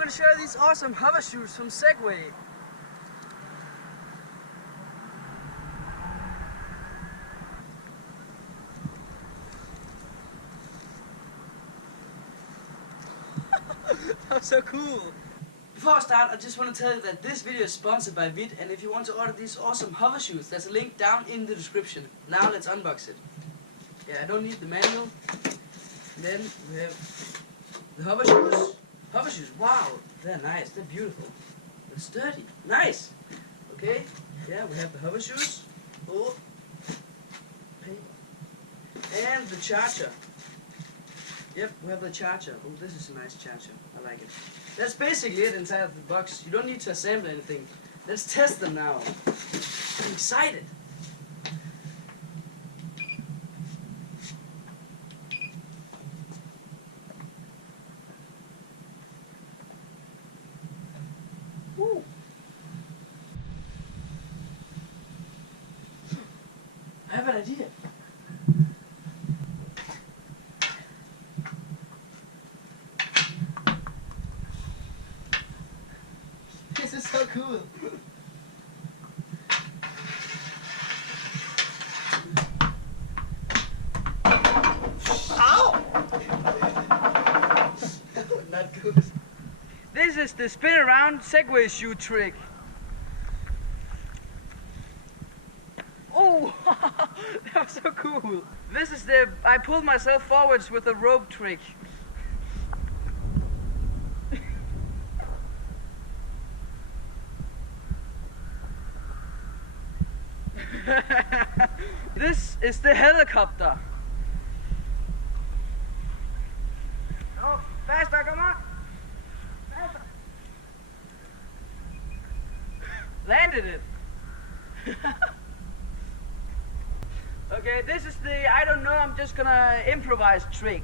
going to show you these awesome hover shoes from Segway. That was so cool. Before I start, I just want to tell you that this video is sponsored by Vid, and if you want to order these awesome hover shoes, there's a link down in the description. Now let's unbox it. Yeah, I don't need the manual. Then we have the hover shoes. Hover shoes, wow, they're nice, they're beautiful. They're sturdy, nice. Okay, yeah, we have the hover shoes. Oh, and the charger. Yep, we have the charger. Oh, this is a nice charger. I like it. That's basically it inside of the box. You don't need to assemble anything. Let's test them now. I'm excited. Woo. I have an idea. This is so cool. Ow! Not good. This is the spin around Segway shoe trick. Oh, that was so cool. This is the I pulled myself forwards with a rope trick. This is the helicopter. Oh, faster, come on. Faster. Landed it. Okay, this is the I don't know, I'm just gonna improvise trick.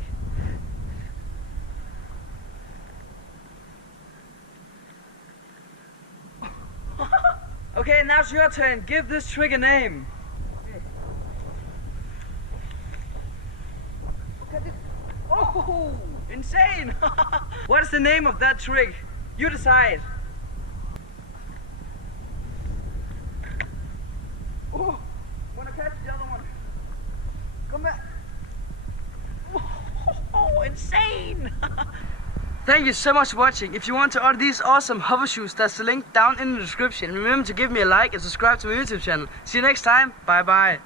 Okay, now it's your turn. Give this trick a name. Okay. Oh, insane! What is the name of that trick? You decide. Oh, wanna catch the other one? Come back. Oh, insane! Thank you so much for watching. If you want to order these awesome hover shoes, there's a link down in the description. Remember to give me a like and subscribe to my YouTube channel. See you next time. Bye bye.